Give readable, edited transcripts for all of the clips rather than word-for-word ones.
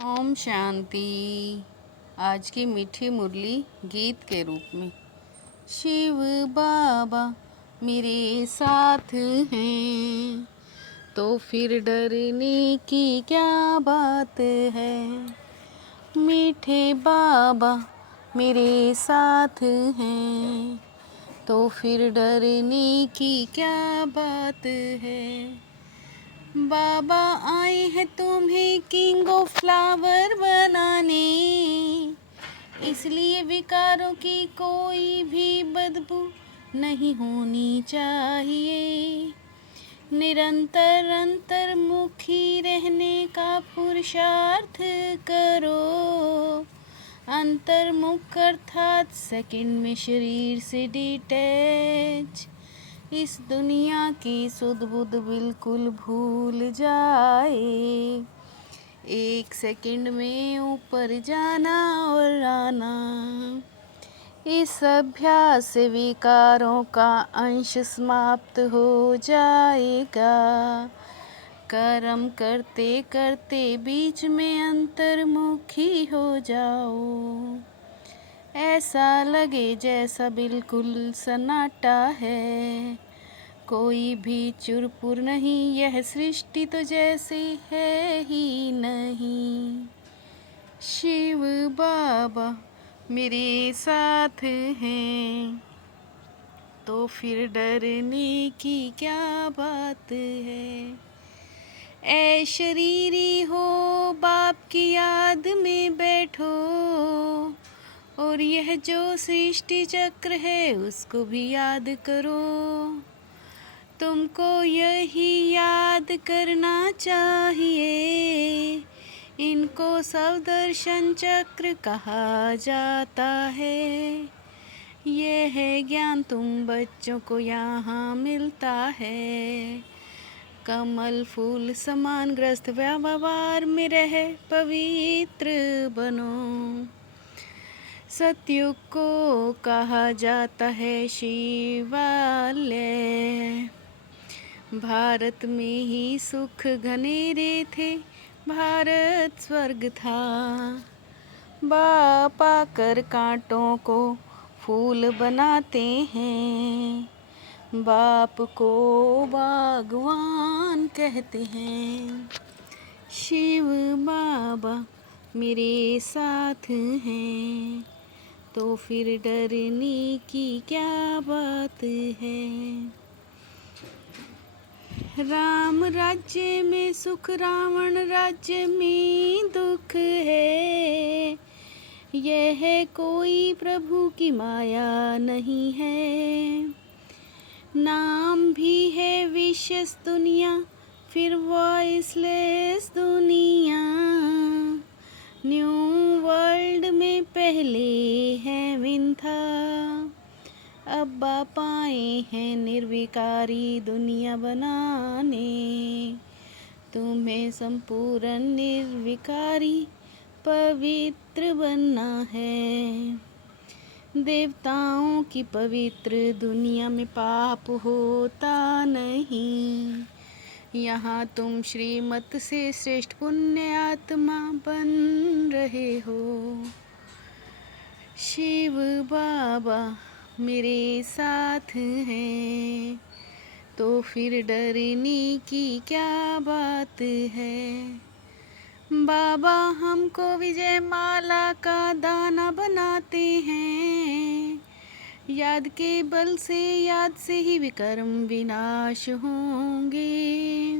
ओम शांति। आज की मीठी मुरली गीत के रूप में। शिव बाबा मेरे साथ हैं तो फिर डरने की क्या बात है। मीठे बाबा मेरे साथ हैं तो फिर डरने की क्या बात है। बाबा आए हैं तुम्हें किंग ऑफ फ्लावर बनाने, इसलिए विकारों की कोई भी बदबू नहीं होनी चाहिए। निरंतर अंतर्मुखी रहने का पुरुषार्थ करो। अंतर्मुख अर्थात सेकंड में शरीर से डिटैच। इस दुनिया की सुध बुध बिल्कुल भूल जाए। एक सेकंड में ऊपर जाना और आना। इस अभ्यास से विकारों का अंश समाप्त हो जाएगा। कर्म करते करते बीच में अंतर्मुखी हो जाओ। ऐसा लगे जैसा बिल्कुल सन्नाटा है, कोई भी चुरपुर नहीं। यह सृष्टि तो जैसे है ही नहीं। शिव बाबा मेरे साथ हैं तो फिर डरने की क्या बात है। ऐ शरीरी हो बाप की याद में बैठो, और यह जो सृष्टि चक्र है उसको भी याद करो। तुमको यही याद करना चाहिए। इनको सब दर्शन चक्र कहा जाता है। यह है ज्ञान तुम बच्चों को यहाँ मिलता है। कमल फूल समान ग्रस्त व्यवहार में रह पवित्र बनो। सतयुग को कहा जाता है शिवालय। भारत में ही सुख घनेरे थे, भारत स्वर्ग था। बाप आकर कांटों को फूल बनाते हैं। बाप को बागवान कहते हैं। शिव बाबा मेरे साथ हैं तो फिर डरने की क्या बात है। राम राज्य में सुख, रावण राज्य में दुख है। यह कोई प्रभु की माया नहीं है। नाम भी है विशेष दुनिया, फिर वॉइसलेस दुनिया। न्यू वर्ल्ड में पहले है विंथा, अब बाप आए हैं निर्विकारी दुनिया बनाने। तुम्हें संपूर्ण निर्विकारी पवित्र बनना है। देवताओं की पवित्र दुनिया में पाप होता नहीं। यहाँ तुम श्रीमत से श्रेष्ठ पुण्य आत्मा बन रहे हो। शिव बाबा मेरे साथ हैं तो फिर डरने की क्या बात है। बाबा हमको विजय माला का दाना बनाते हैं। याद के बल से, याद से ही विकर्म विनाश होंगे।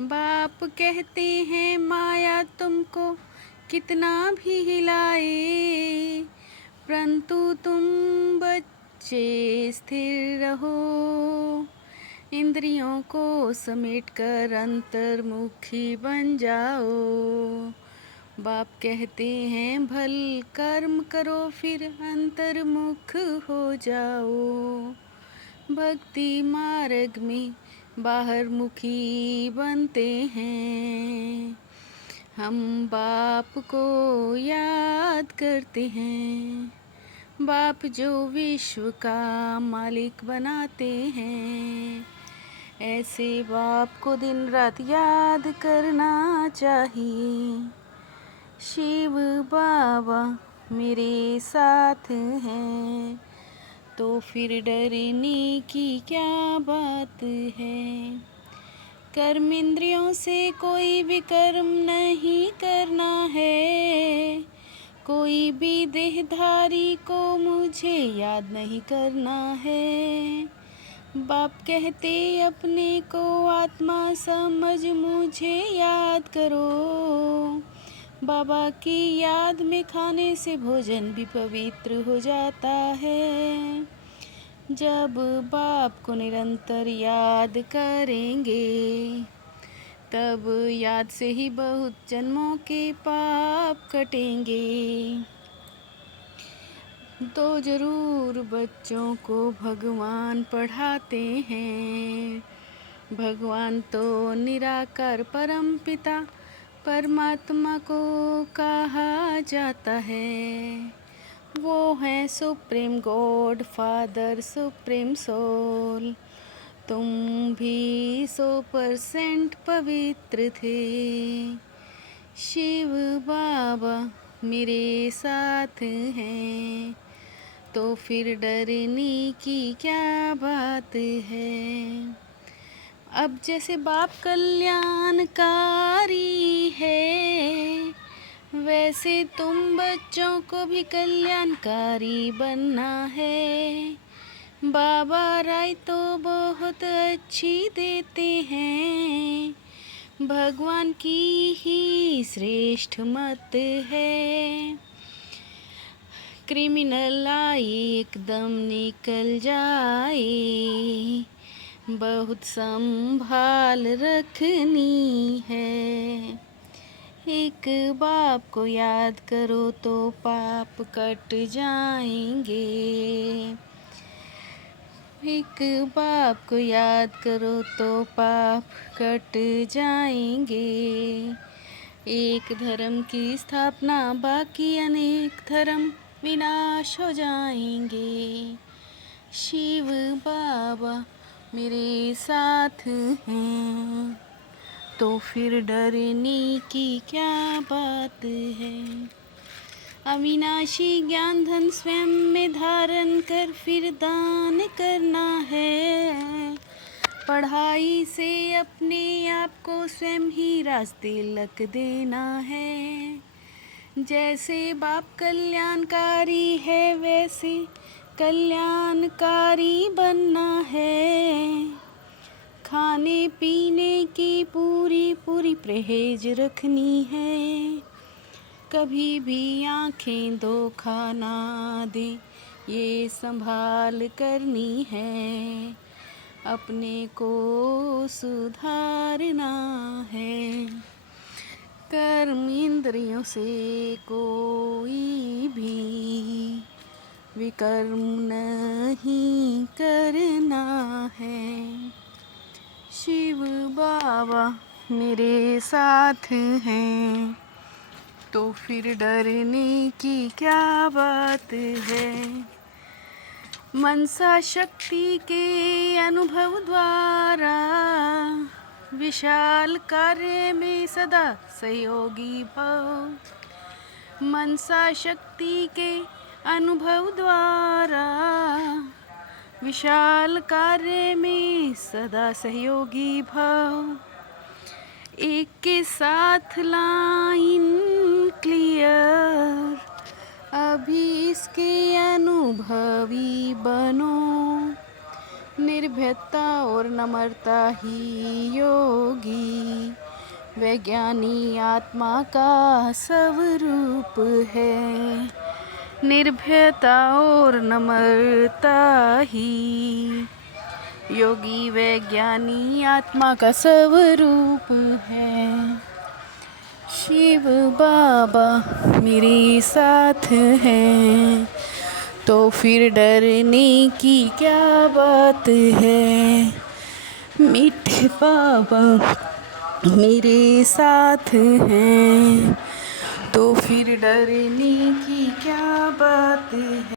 बाप कहते हैं माया तुमको कितना भी हिलाए, परंतु तुम बच्चे स्थिर रहो। इंद्रियों को समेट कर अंतर्मुखी बन जाओ। बाप कहते हैं भल कर्म करो फिर अंतर्मुख हो जाओ। भक्ति मार्ग में बाहर मुखी बनते हैं। हम बाप को याद करते हैं। बाप जो विश्व का मालिक बनाते हैं। ऐसे बाप को दिन रात याद करना चाहिए। शिव बाबा मेरे साथ हैं, तो फिर डरने की क्या बात है। कर्म इंद्रियों से कोई भी कर्म नहीं करना है, कोई भी देहधारी को मुझे याद नहीं करना है। बाप कहते अपने को आत्मा समझ मुझे याद करो। बाबा की याद में खाने से भोजन भी पवित्र हो जाता है। जब बाप को निरंतर याद करेंगे, तब याद से ही बहुत जन्मों के पाप कटेंगे। तो जरूर बच्चों को भगवान पढ़ाते हैं। भगवान तो निराकार परम पिता परमात्मा को कहा जाता है। वो हैं supreme God father supreme soul. तुम भी 100% पवित्र थे। शिव बाबा मेरे साथ हैं, तो फिर डरने की क्या बात है। अब जैसे बाप कल्याणकारी है, वैसे तुम बच्चों को भी कल्याणकारी बनना है। बाबा राय तो बहुत अच्छी देते हैं, भगवान की ही श्रेष्ठ मत है। क्रिमिनल आए एकदम निकल जाए, बहुत संभाल रखनी है। एक बाप को याद करो तो पाप कट जाएंगे। एक बाप को याद करो तो पाप कट जाएंगे। एक धर्म की स्थापना बाकी अनेक धर्म विनाश हो जाएंगे। शिव बाबा मेरे साथ हैं, तो फिर डरने की क्या बात है। अविनाशी ज्ञान धन स्वयं में धारण कर फिर दान करना है। पढ़ाई से अपने आप को स्वयं ही रास्ते लग देना है। जैसे बाप कल्याणकारी है, वैसे कल्याणकारी बनना है। खाने पीने की पूरी परहेज रखनी है। कभी भी आँखें धोखा ना दे, ये संभाल करनी है। अपने को सुधारना है। कर्म इंद्रियों से कोई भी विकर्म नहीं करना है। शिव बाबा मेरे साथ हैं, तो फिर डरने की क्या बात है। मनसा शक्ति के अनुभव द्वारा विशाल कार्य में सदा सहयोगी भव। मनसा शक्ति के अनुभव द्वारा विशाल कार्य में सदा सहयोगी भव। एक के साथ लाइन क्लियर, अभी इसके अनुभवी बनो। निर्भयता और नम्रता ही योगी वैज्ञानी आत्मा का स्वरूप है। निर्भयता और नम्रता ही योगी वैज्ञानी आत्मा का स्वरूप है। शिव बाबा मेरे साथ हैं, तो फिर डरने की क्या बात है। मीठे बाबा मेरे साथ हैं, तो फिर डरने की क्या बात है।